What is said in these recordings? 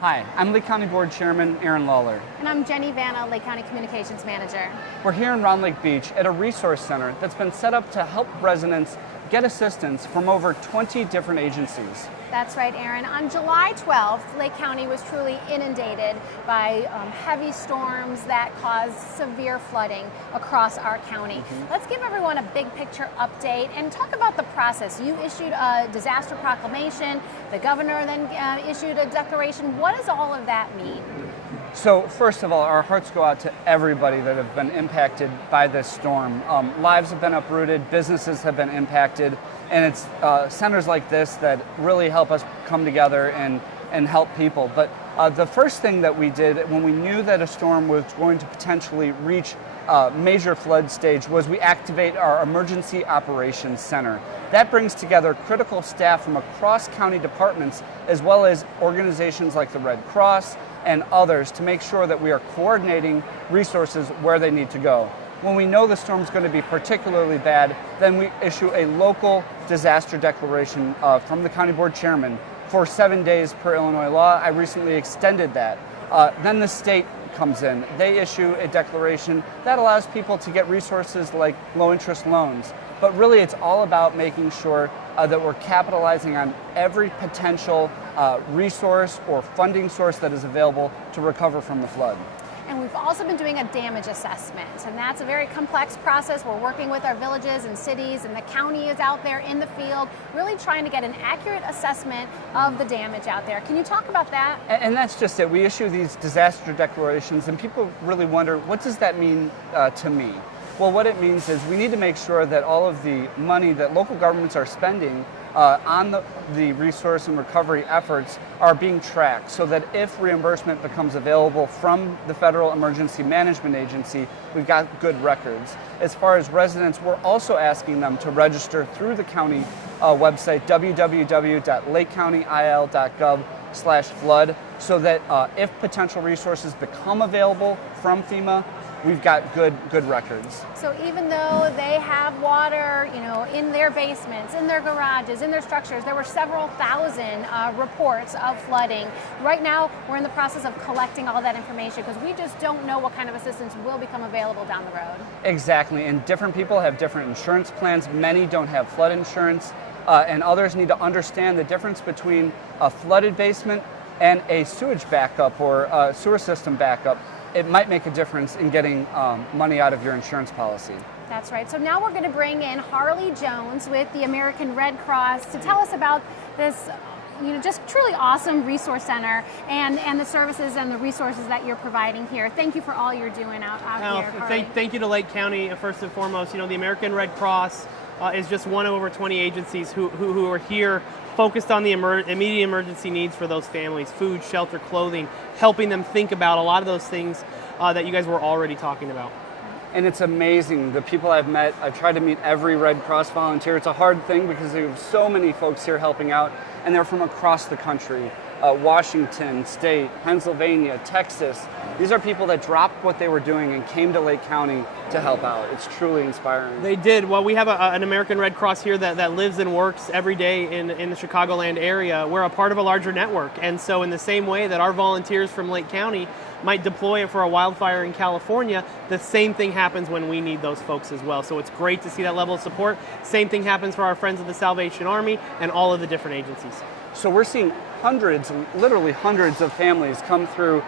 Hi, I'm Lake County Board Chairman Aaron Lawlor. And I'm Jenny Vanna, Lake County Communications Manager. We're here in Round Lake Beach at a resource center that's been set up to help residents get assistance from over 20 different agencies. That's right, Aaron. On July 12th, Lake County was truly inundated by heavy storms that caused severe flooding across our county. Let's give everyone a big picture update and talk about the process. You issued a disaster proclamation. The governor then issued a declaration. What does all of that mean? So first of all, our hearts go out to everybody that have been impacted by this storm. Lives have been uprooted, businesses have been impacted, and it's centers like this that really help us come together and help people. But the first thing that we did when we knew that a storm was going to potentially reach major flood stage was we activate our Emergency Operations Center. That brings together critical staff from across county departments as well as organizations like the Red Cross and others to make sure that we are coordinating resources where they need to go. When we know the storm's going to be particularly bad, then we issue a local disaster declaration from the county board chairman for 7 days per Illinois law. I recently extended that. Then the state comes in. They issue a declaration that allows people to get resources like low interest loans. But really it's all about making sure that we're capitalizing on every potential resource or funding source that is available to recover from the flood. And we've also been doing a damage assessment, and that's a very complex process. We're working with our villages and cities, and the county is out there in the field, really trying to get an accurate assessment of the damage out there. Can you talk about that? And that's just it. We issue these disaster declarations, and people really wonder, what does that mean to me? Well, what it means is we need to make sure that all of the money that local governments are spending on the resource and recovery efforts are being tracked so that if reimbursement becomes available from the Federal Emergency Management Agency, we've got good records. As far as residents, we're also asking them to register through the county website, www.lakecountyil.gov/flood, so that if potential resources become available from FEMA, we've got good records. So even though they have water, in their basements, in their garages, in their structures, there were several thousand reports of flooding. Right now, we're in the process of collecting all that information because we just don't know what kind of assistance will become available down the road. Exactly, and different people have different insurance plans. Many don't have flood insurance, and others need to understand the difference between a flooded basement and a sewage backup or a sewer system backup. It might make a difference in getting money out of your insurance policy. That's right. So now we're going to bring in Harley Jones with the American Red Cross to tell us about this just truly awesome resource center and the services and the resources that you're providing here. Thank you for all you're doing out here, Harley. Thank you to Lake County, first and foremost. The American Red Cross is just one of over 20 agencies who are here focused on the immediate emergency needs for those families: food, shelter, clothing, helping them think about a lot of those things that you guys were already talking about. And it's amazing, the people I've met. I've tried to meet every Red Cross volunteer. It's a hard thing because there's so many folks here helping out, and they're from across the country. Washington State, Pennsylvania, Texas. These are people that dropped what they were doing and came to Lake County to help out. It's truly inspiring. They did. Well, we have an American Red Cross here that lives and works every day in the Chicagoland area. We're a part of a larger network. And so in the same way that our volunteers from Lake County might deploy it for a wildfire in California, the same thing happens when we need those folks as well. So it's great to see that level of support. Same thing happens for our friends of the Salvation Army and all of the different agencies. So we're seeing literally hundreds of families come through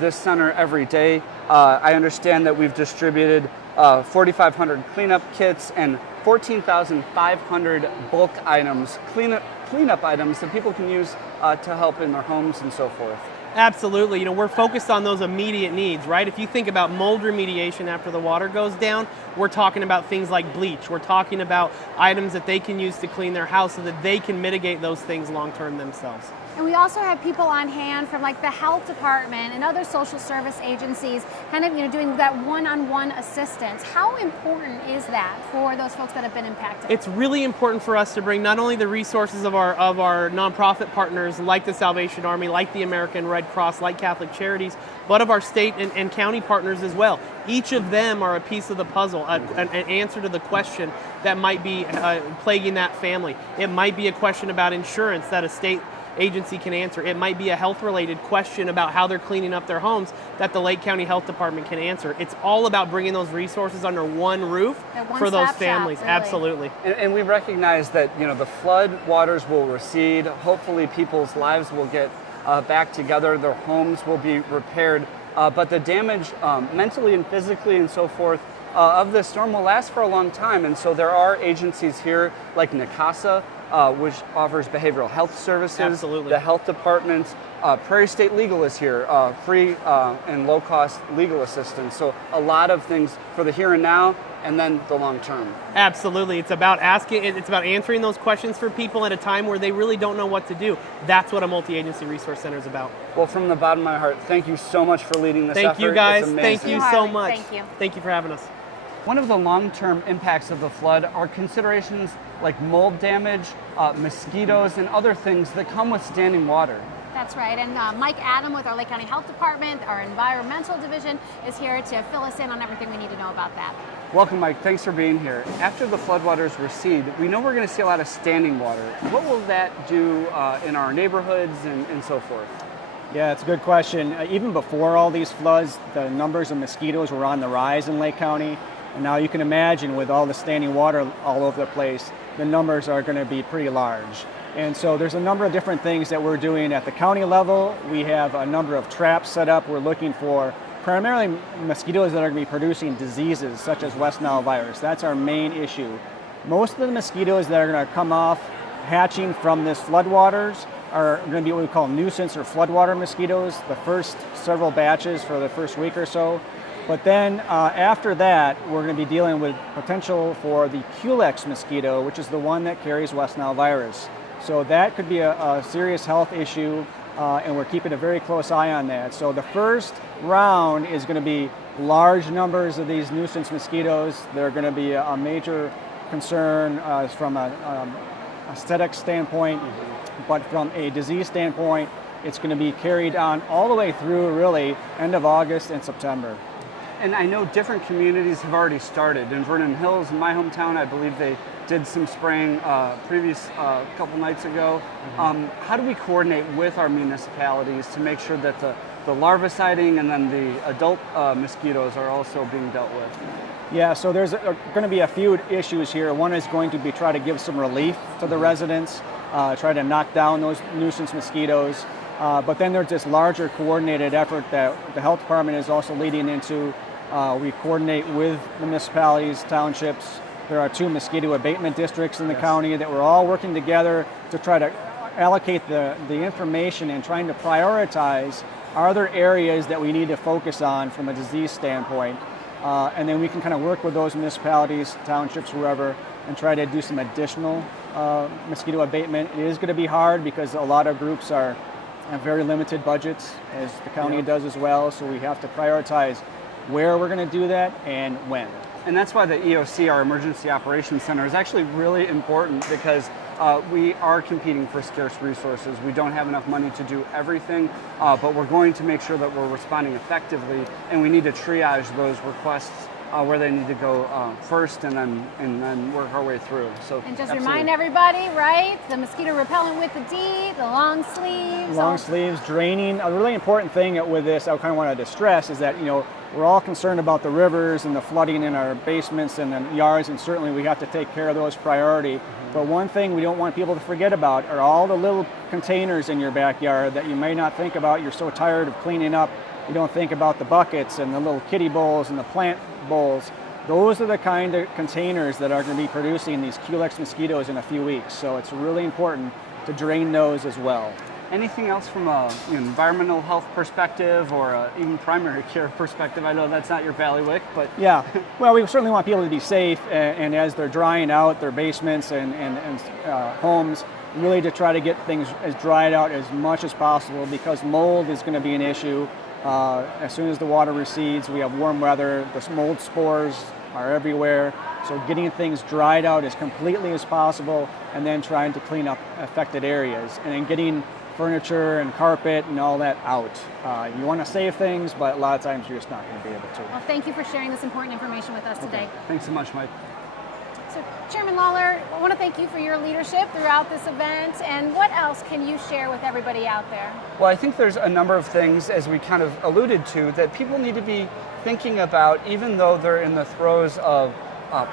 this center every day. I understand that we've distributed 4,500 cleanup kits and 14,500 bulk items, cleanup items that people can use to help in their homes and so forth. Absolutely. We're focused on those immediate needs, right? If you think about mold remediation after the water goes down, we're talking about things like bleach. We're talking about items that they can use to clean their house so that they can mitigate those things long-term themselves. And we also have people on hand from like the health department and other social service agencies kind of doing that one-on-one assistance. How important is that for those folks that have been impacted? It's really important for us to bring not only the resources of our nonprofit partners like the Salvation Army, like the American Red Cross, like Catholic Charities, but of our state and county partners as well. Each of them are a piece of the puzzle, an answer to the question that might be plaguing that family. It might be a question about insurance that a state agency can answer. It might be a health-related question about how they're cleaning up their homes that the Lake County Health Department can answer. It's all about bringing those resources under one roof for those families. Really. Absolutely. And we recognize that, you know, the flood waters will recede. Hopefully people's lives will get back together. Their homes will be repaired. But the damage mentally and physically and so forth of this storm will last for a long time. And so there are agencies here like NICASA, which offers behavioral health services. Absolutely. The health department. Prairie State Legal is here, free and low-cost legal assistance. So a lot of things for the here and now, and then the long term. Absolutely. It's about answering those questions for people at a time where they really don't know what to do. That's what a multi-agency resource center is about. Well, from the bottom of my heart, thank you so much for leading this effort. Thank you, guys. It's Thank amazing. you Thank so you, much. Harley. Thank you. Thank you for having us. One of the long-term impacts of the flood are considerations like mold damage, mosquitoes, and other things that come with standing water. That's right, and Mike Adam with our Lake County Health Department, our environmental division, is here to fill us in on everything we need to know about that. Welcome, Mike. Thanks for being here. After the floodwaters recede, we know we're going to see a lot of standing water. What will that do in our neighborhoods and so forth? Yeah, it's a good question. Even before all these floods, the numbers of mosquitoes were on the rise in Lake County. And now you can imagine with all the standing water all over the place, the numbers are going to be pretty large. And so there's a number of different things that we're doing at the county level. We have a number of traps set up. We're looking for primarily mosquitoes that are going to be producing diseases such as West Nile virus. That's our main issue. Most of the mosquitoes that are going to come off hatching from this floodwaters are going to be what we call nuisance or floodwater mosquitoes, the first several batches for the first week or so. But then after that, we're going to be dealing with potential for the Culex mosquito, which is the one that carries West Nile virus. So that could be a serious health issue, and we're keeping a very close eye on that. So the first round is going to be large numbers of these nuisance mosquitoes. They're going to be a major concern from an aesthetic standpoint, but from a disease standpoint, it's going to be carried on all the way through really end of August and September. And I know different communities have already started. In Vernon Hills, in my hometown, I believe they did some spraying previous couple nights ago. How do we coordinate with our municipalities to make sure that the larviciding and then the adult mosquitoes are also being dealt with? Yeah, so there's going to be a few issues here. One is going to be try to give some relief to the residents, try to knock down those nuisance mosquitoes. But then there's this larger coordinated effort that the health department is also leading into. We coordinate with municipalities, townships. There are 2 mosquito abatement districts in the county that we're all working together to try to allocate the information and trying to prioritize are there areas that we need to focus on from a disease standpoint. And then we can kind of work with those municipalities, townships, whoever, and try to do some additional mosquito abatement. It is going to be hard because a lot of groups have very limited budgets, as the county does as well, so we have to prioritize where we're going to do that and when. And that's why the EOC, our Emergency Operations Center, is actually really important because we are competing for scarce resources. We don't have enough money to do everything, but we're going to make sure that we're responding effectively, and we need to triage those requests where they need to go first, and then work our way through. So And just absolutely. remind everybody, right? The mosquito repellent with the D, the long sleeves. Long sleeves, draining. A really important thing with this, I kind of wanted to stress, is that we're all concerned about the rivers and the flooding in our basements and the yards, and certainly we have to take care of those priority. But one thing we don't want people to forget about are all the little containers in your backyard that you may not think about. You're so tired of cleaning up, you don't think about the buckets and the little kiddie bowls and the plant bowls. Those are the kind of containers that are going to be producing these Culex mosquitoes in a few weeks. So it's really important to drain those as well. Anything else from an environmental health perspective or even primary care perspective? I know that's not your bailiwick, but... Yeah, well, we certainly want people to be safe, and as they're drying out their basements and homes, really to try to get things as dried out as much as possible, because mold is going to be an issue. As soon as the water recedes, we have warm weather, the mold spores are everywhere, so getting things dried out as completely as possible, and then trying to clean up affected areas, and then getting furniture and carpet and all that out. You want to save things, but a lot of times you're just not going to be able to. Well, thank you for sharing this important information with us today. Thanks so much, Mike. So, Chairman Lawlor, I want to thank you for your leadership throughout this event, and what else can you share with everybody out there? Well, I think there's a number of things, as we kind of alluded to, that people need to be thinking about, even though they're in the throes of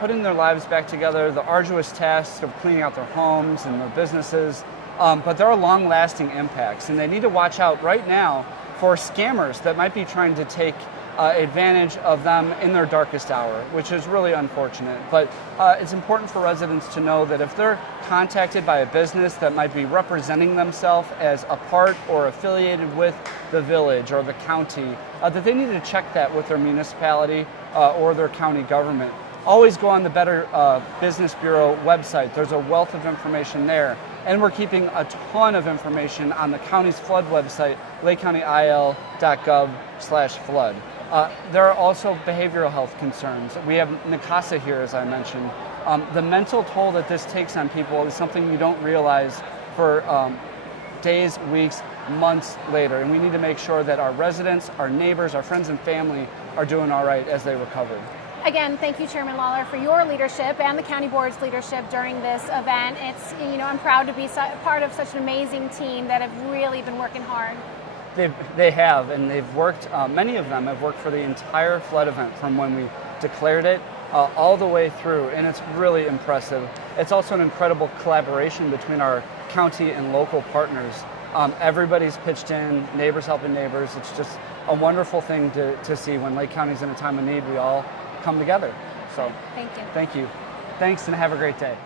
putting their lives back together, the arduous task of cleaning out their homes and their businesses, but there are long-lasting impacts, and they need to watch out right now for scammers that might be trying to take advantage of them in their darkest hour, which is really unfortunate. But it's important for residents to know that if they're contacted by a business that might be representing themselves as a part or affiliated with the village or the county, that they need to check that with their municipality or their county government. Always go on the Better Business Bureau website. There's a wealth of information there. And we're keeping a ton of information on the county's flood website, lakecountyil.gov/flood. There are also behavioral health concerns. We have NCASA here, as I mentioned. The mental toll that this takes on people is something you don't realize for days, weeks, months later. And we need to make sure that our residents, our neighbors, our friends and family are doing all right as they recover. Again, thank you, Chairman Lawlor, for your leadership and the County Board's leadership during this event. It's, I'm proud to be part of such an amazing team that have really been working hard. They have, and they've worked, many of them have worked for the entire flood event from when we declared it all the way through, and it's really impressive. It's also an incredible collaboration between our county and local partners. Everybody's pitched in, neighbors helping neighbors. It's just a wonderful thing to see when Lake County's in a time of need. We all come together. So thank you. Thank you. Thanks, and have a great day.